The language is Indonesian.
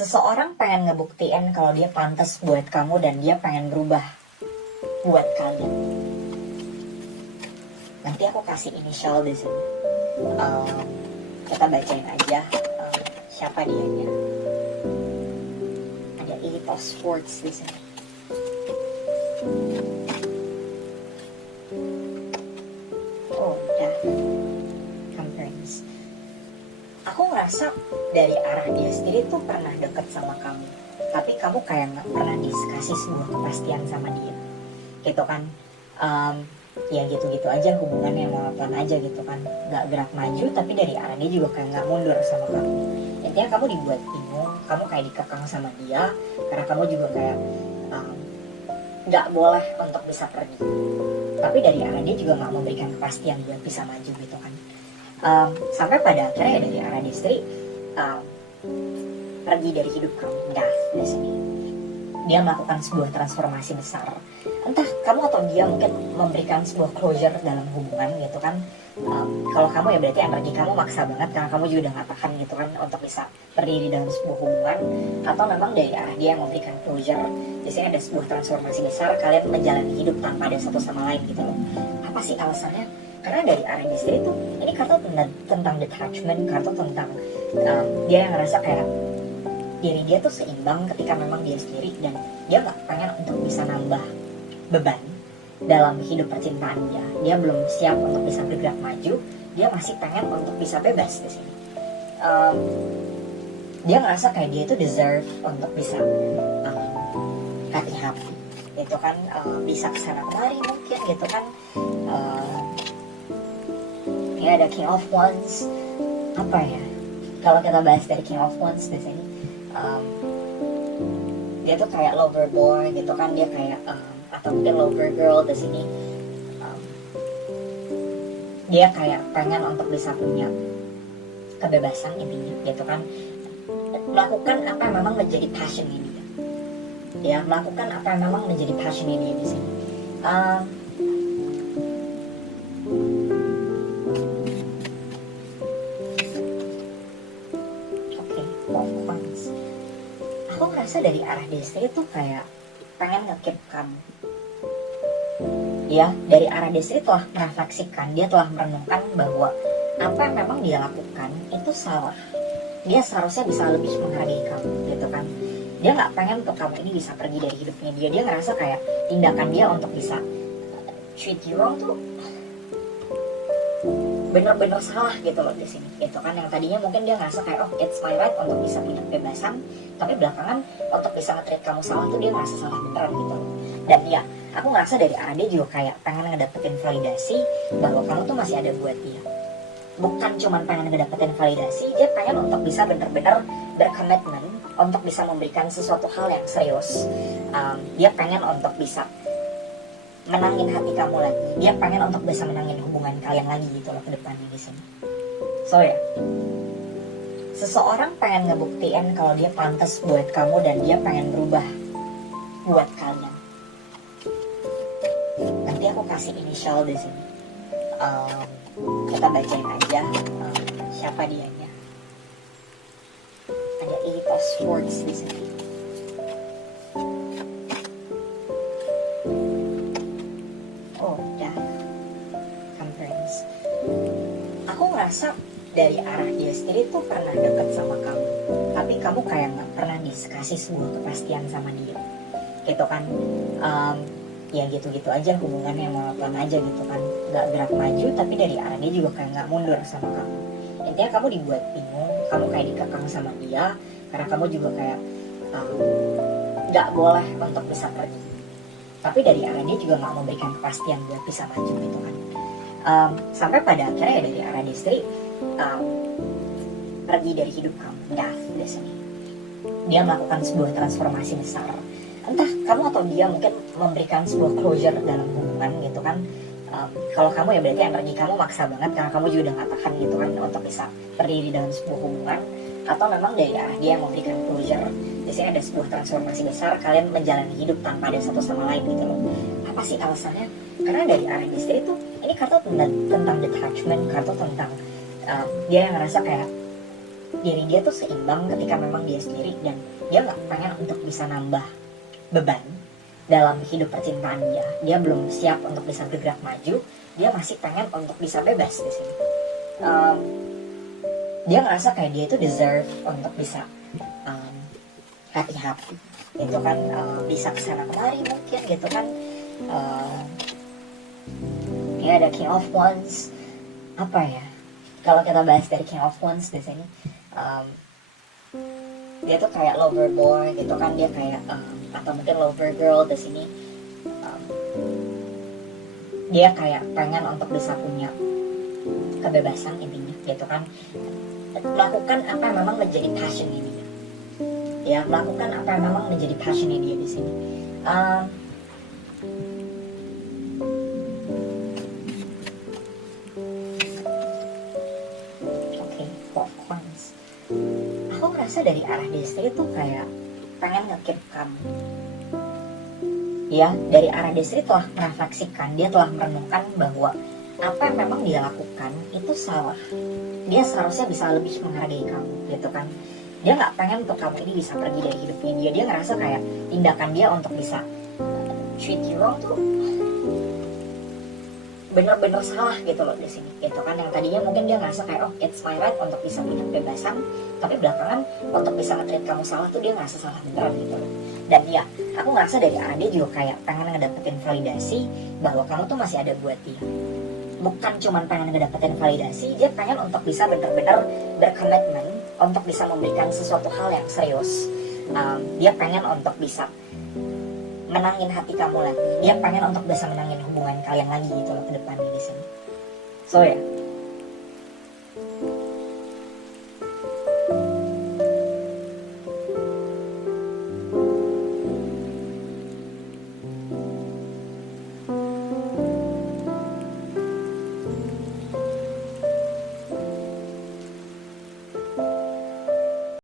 Seseorang pengen ngebuktiin kalau dia pantas buat kamu dan dia pengen berubah buat kalian. Nanti aku kasih inisial di sini. Kita bacain aja siapa dianya. Ada Eight of Swords di sini. Oh, udah. Temperance. Aku ngerasa dari arah dia sendiri tuh pernah deket sama kamu, tapi kamu kayak nggak pernah dikasih sebuah kepastian sama dia, gitu kan? Ya gitu-gitu aja hubungannya, monoton aja gitu kan, nggak gerak maju, tapi dari arah dia juga kayak nggak mundur sama kamu. Intinya kamu dibuat bingung, kamu kayak dikekang sama dia, karena kamu juga kayak nggak boleh untuk bisa pergi, tapi dari arah dia juga nggak memberikan kepastian buat bisa maju gitu kan. Sampai pada akhirnya ya dari arah dia sendiri pergi dari hidup kamu, di sini. Dia melakukan sebuah transformasi besar. Entah kamu atau dia mungkin memberikan sebuah closure dalam hubungan gitu kan. Kalau kamu ya berarti energi kamu maksa banget karena kamu juga udah gak tahan gitu kan untuk bisa berdiri dalam sebuah hubungan. Atau memang dari arah dia yang memberikan closure. Biasanya ada sebuah transformasi besar, kalian menjalani hidup tanpa ada satu sama lain gitu loh. Apa sih alasannya? Karena dari arah dia sendiri tuh, ini kartu tentang detachment, kartu tentang dia yang ngerasa kayak diri dia tuh seimbang ketika memang dia sendiri, dan dia gak pengen untuk bisa nambah beban dalam hidup percintaan dia. Dia belum siap untuk bisa bergerak maju, dia masih pengen untuk bisa bebas di sini. Dia ngerasa kayak dia itu deserve untuk bisa happy gitu kan, bisa kesana kemari mungkin gitu kan. Ya ada King of Wands. Apa ya, kalau kita bahas dari King of Wands di sini, dia tuh kayak lover boy gitu kan, dia kayak atau mungkin lover girl di sini. Dia kayak pengen untuk bisa punya kebebasan intinya gitu kan, melakukan apa yang memang menjadi passionnya dia. Ya, melakukan apa yang memang menjadi passionnya dia di sini. Aku ngerasa dari arah dia sendiri tuh kayak pengen nge-keep kamu. Ya, dari arah dia sendiri telah merefleksikan, dia telah merenungkan bahwa apa yang memang dia lakukan itu salah. Dia seharusnya bisa lebih menghargai kamu gitu kan. Dia gak pengen untuk kamu ini bisa pergi dari hidupnya dia. Dia ngerasa kayak tindakan dia untuk bisa treat you wrong tuh bener-bener salah gitu loh di sini gitu kan. Yang tadinya mungkin dia ngerasa kayak oh it's my right untuk bisa punya kebebasan, tapi belakangan untuk bisa nge-treat kamu salah tuh dia ngerasa salah beneran gitu loh. Dan ya aku ngerasa dari arah dia juga kayak pengen ngedapetin validasi bahwa kamu tuh masih ada buat dia. Bukan cuman pengen ngedapetin validasi, dia pengen untuk bisa bener-bener berkomitmen untuk bisa memberikan sesuatu hal yang serius. Dia pengen untuk bisa menangin hati kamu lagi. Dia pengen untuk bisa menangin hubungan kalian lagi gitu loh ke depannya di sini. So ya, seseorang pengen ngebuktiin kalau dia pantas buat kamu dan dia pengen berubah buat kalian. Nanti aku kasih inisial di sini. Kita bacain aja siapa dianya. Ada Eight of Swords di sini. Ngerasa dari arah dia sendiri tuh pernah deket sama kamu, tapi kamu kayak nggak pernah dikasih sebuah kepastian sama dia, gitu kan. Ya gitu-gitu aja hubungannya, monoton aja gitu kan, nggak gerak maju, tapi dari arah dia juga kayak nggak mundur sama kamu. Intinya kamu dibuat bingung, kamu kayak dikekang sama dia, karena kamu juga kayak nggak boleh untuk bisa pergi, tapi dari arah dia juga nggak memberikan kepastian buat bisa maju gitu kan. Sampai pada akhirnya ya dari arah dia sendiri pergi dari hidup kamu, di sini. Dia melakukan sebuah transformasi besar. Entah kamu atau dia mungkin memberikan sebuah closure dalam hubungan gitu kan. Kalau kamu ya berarti energi kamu maksa banget karena kamu juga udah gak tahan gitu kan untuk bisa berdiri dalam sebuah hubungan. Atau memang dari arah dia yang memberikan closure. Biasanya ada sebuah transformasi besar, kalian menjalani hidup tanpa ada satu sama lain gitu loh. Apa sih alasannya? Karena dari arah dia sendiri tuh, ini kartu tentang detachment, kartu tentang dia yang ngerasa kayak diri dia tuh seimbang ketika memang dia sendiri, dan dia nggak pengen untuk bisa nambah beban dalam hidup percintaan dia. Dia belum siap untuk bisa bergerak maju, dia masih pengen untuk bisa bebas di sini. Dia ngerasa kayak dia itu deserve untuk bisa happy itu kan, bisa kesana kemari mungkin gitu kan. Ya ada King of Wands, apa ya, kalau kita bahas dari King of Wands di sini, dia tuh kayak lover boy gitu kan, dia kayak atau mungkin lover girl di sini. Dia kayak pengen untuk bisa punya kebebasan intinya gitu kan, melakukan apa yang memang menjadi passionnya dia, ya melakukan apa yang memang menjadi passionnya dia di sini. Oke, Coins. Aku ngerasa dari arah Destri itu kayak pengen nge-keep kamu. Ya, dari arah Destri telah merefleksikan, dia telah merenungkan bahwa apa yang memang dia lakukan itu salah. Dia seharusnya bisa lebih menghargai kamu, gitu kan. Dia nggak pengen untuk kamu ini bisa pergi dari hidupnya dia. Dia ngerasa kayak tindakan dia untuk bisa treat you wrong tuh bener-bener salah gitu loh di sini, gitu kan. Yang tadinya mungkin dia ngerasa kayak oh it's my right untuk bisa punya kebebasan, tapi belakangan untuk bisa nge-treat kamu salah tuh dia ngerasa salah beneran gitu loh. Dan ya, aku ngerasa dari arah dia juga kayak pengen ngedapetin validasi bahwa kamu tuh masih ada buat dia. Bukan cuman pengen ngedapetin validasi, dia pengen untuk bisa bener-bener berkomitmen untuk bisa memberikan sesuatu hal yang serius. Dia pengen untuk bisa menangin hati kamu lagi. Dia pengen untuk bisa menangin hubungan kalian lagi gitu loh ke depannya di sini. So ya,